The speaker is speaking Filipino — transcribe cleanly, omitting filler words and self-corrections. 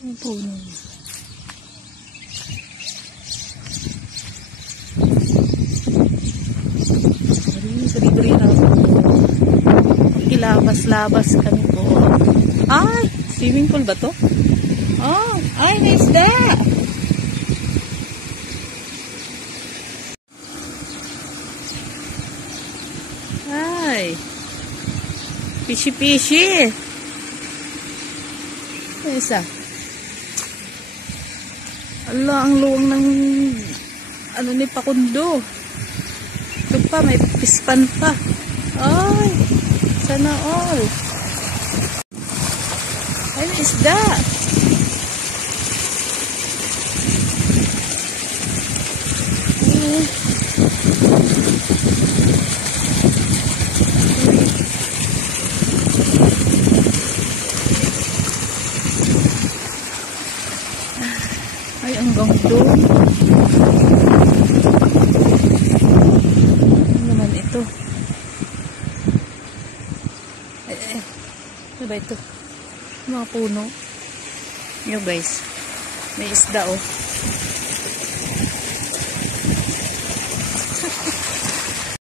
Ang puno. Bari-bari na po. Ilabas-labas kami po. Ay! Swimming pool ba to? Oh! Ay! May isda! Ay! Pishi-pishi! Ay, isa. Ala, ang luwang ng ano ni Pakundo. Ito pa, may pispan pa. Ay, sana all. Ay, may isda. Ay, ang ganda. Ano naman ito? Ano ba ito? Mga puno. Yo guys, may isda oh.